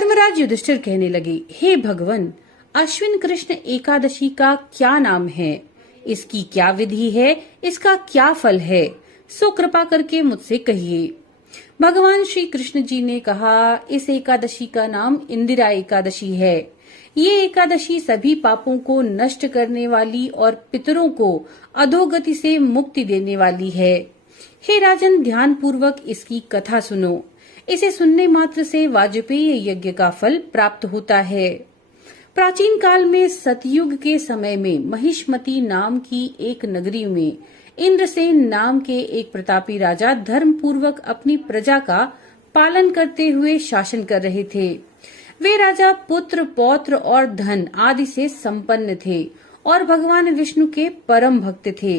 धर्मराज युधिष्ठिर कहने लगे, हे भगवान, अश्विन कृष्ण एकादशी का क्या नाम है, इसकी क्या विधि है, इसका क्या फल है, सो कृपा करके मुझसे कहिए। भगवान श्री कृष्ण जी ने कहा, इस एकादशी का नाम इंदिरा एकादशी है। ये एकादशी सभी पापों को नष्ट करने वाली और पितरों को अधोगति से मुक्ति देने वाली है। हे राजन, ध्यान पूर्वक इसकी कथा सुनो। इसे सुनने मात्र से वाजपेयी यज्ञ का फल प्राप्त होता है। प्राचीन काल में सतयुग के समय में महिष्मती नाम की एक नगरी में इंद्रसेन नाम के एक प्रतापी राजा धर्म पूर्वक अपनी प्रजा का पालन करते हुए शासन कर रहे थे। वे राजा पुत्र, पौत्र और धन आदि से संपन्न थे और भगवान विष्णु के परम भक्त थे।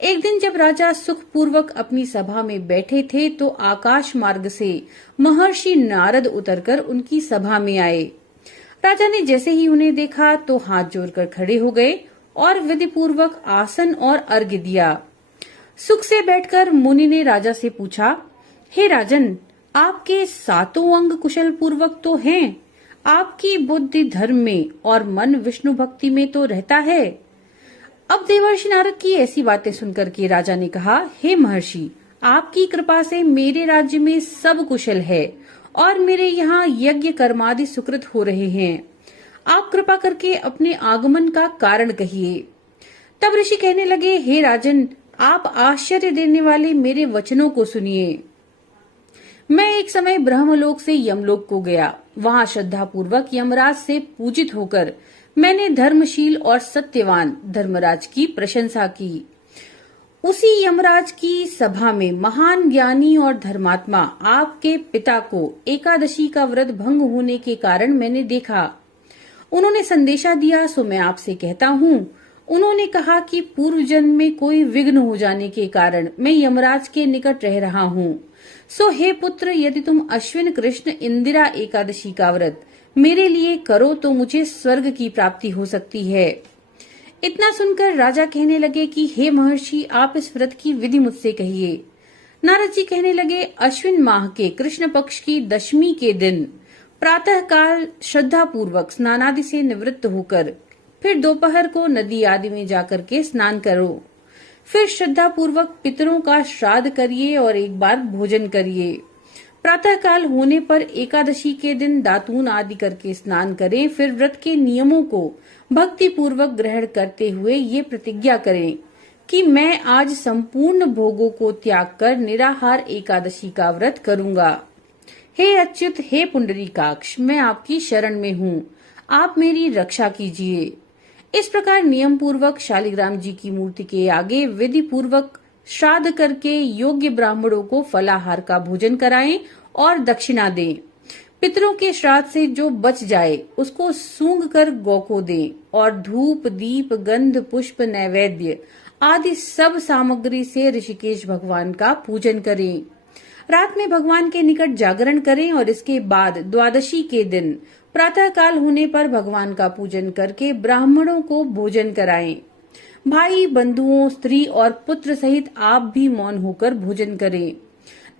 एक दिन जब राजा सुख पूर्वक अपनी सभा में बैठे थे तो आकाश मार्ग से महर्षि नारद उतरकर उनकी सभा में आए। राजा ने जैसे ही उन्हें देखा तो हाथ जोड़कर खड़े हो गए और विधि पूर्वक आसन और अर्घ्य दिया। सुख से बैठकर मुनि ने राजा से पूछा, हे राजन, आपके सातों अंग कुशल पूर्वक तो हैं, आपकी बुद्धि धर्म में और मन विष्णु भक्ति में तो रहता है। अब देवर्षि नारद की ऐसी बातें सुनकर के राजा ने कहा, हे महर्षि, आपकी कृपा से मेरे राज्य में सब कुशल है और मेरे यहाँ यज्ञ कर्मादि सुकृत हो रहे हैं। आप कृपा करके अपने आगमन का कारण कहिए। तब ऋषि कहने लगे, हे राजन, आप आश्चर्य देने वाले मेरे वचनों को सुनिए। मैं एक समय ब्रह्मलोक से यमलोक को गया। वहाँ श्रद्धा पूर्वक यमराज से पूजित होकर मैंने धर्मशील और सत्यवान धर्मराज की प्रशंसा की। उसी यमराज की सभा में महान ज्ञानी और धर्मात्मा आपके पिता को एकादशी का व्रत भंग होने के कारण मैंने देखा। उन्होंने संदेशा दिया, सो मैं आपसे कहता हूँ। उन्होंने कहा कि पूर्व जन्म में कोई विघ्न हो जाने के कारण मैं यमराज के निकट रह रहा हूँ। सो हे पुत्र, यदि तुम अश्विन कृष्ण इंदिरा एकादशी का व्रत मेरे लिए करो तो मुझे स्वर्ग की प्राप्ति हो सकती है। इतना सुनकर राजा कहने लगे कि हे महर्षि, आप इस व्रत की विधि मुझसे कहिए। नारद जी कहने लगे, अश्विन माह के कृष्ण पक्ष की दशमी के दिन प्रातः काल श्रद्धा पूर्वक स्नानादि से निवृत्त होकर फिर दोपहर को नदी आदि में जाकर के स्नान करो। फिर श्रद्धा पूर्वक पितरों का श्राद्ध करिए और एक बार भोजन करिए। प्रातः काल होने पर एकादशी के दिन दातून आदि करके स्नान करें। फिर व्रत के नियमों को भक्ति पूर्वक ग्रहण करते हुए ये प्रतिज्ञा करें कि मैं आज संपूर्ण भोगों को त्याग कर निराहार एकादशी का व्रत करूंगा। हे अच्युत, हे पुंडरीकाक्ष, मैं आपकी शरण में हूँ, आप मेरी रक्षा कीजिए। इस प्रकार नियम पूर्वक शालिग्राम जी की मूर्ति के आगे विधि पूर्वक श्राद्ध करके योग्य ब्राह्मणों को फलाहार का भोजन कराएं और दक्षिणा दें। पितरों के श्राद्ध से जो बच जाए उसको सूंघ कर गौ को दें और धूप, दीप, गंध, पुष्प, नैवेद्य आदि सब सामग्री से ऋषिकेश भगवान का पूजन करें। रात में भगवान के निकट जागरण करें और इसके बाद द्वादशी के दिन प्रातः काल होने पर भगवान का पूजन करके ब्राह्मणों को भोजन कराएं। भाई, बंधुओं, स्त्री और पुत्र सहित आप भी मौन होकर भोजन करें।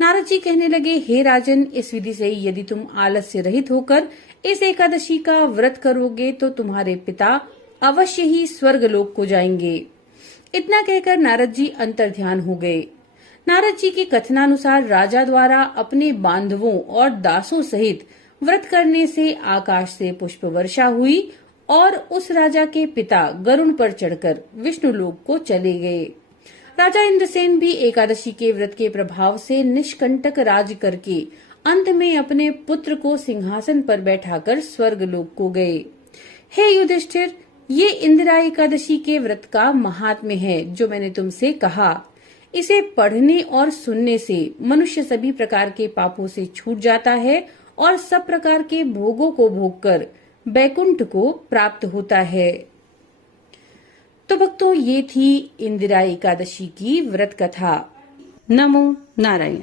नारद जी कहने लगे, हे राजन, इस विधि से यदि तुम आलस्य रहित होकर इस एकादशी का व्रत करोगे तो तुम्हारे पिता अवश्य ही स्वर्ग लोक को जाएंगे। इतना कहकर नारद जी अंतर्ध्यान हो गए। नारद जी के कथनानुसार राजा द्वारा अपने बांधवों और दासों सहित व्रत करने से आकाश से पुष्प वर्षा हुई और उस राजा के पिता गरुड़ पर चढ़कर विष्णु लोक को चले गए। राजा इंद्रसेन भी एकादशी के व्रत के प्रभाव से निष्कंटक राज करके अंत में अपने पुत्र को सिंहासन पर बैठाकर स्वर्ग लोक को गए। हे युधिष्ठिर, ये इंदिरा एकादशी के व्रत का महात्म्य है जो मैंने तुमसे कहा। इसे पढ़ने और सुनने से मनुष्य सभी प्रकार के पापों से छूट जाता है और सब प्रकार के भोगों को भोगकर बैकुंठ को प्राप्त होता है। तो भक्तों, ये थी इंदिरा एकादशी की व्रत कथा। नमो नारायण।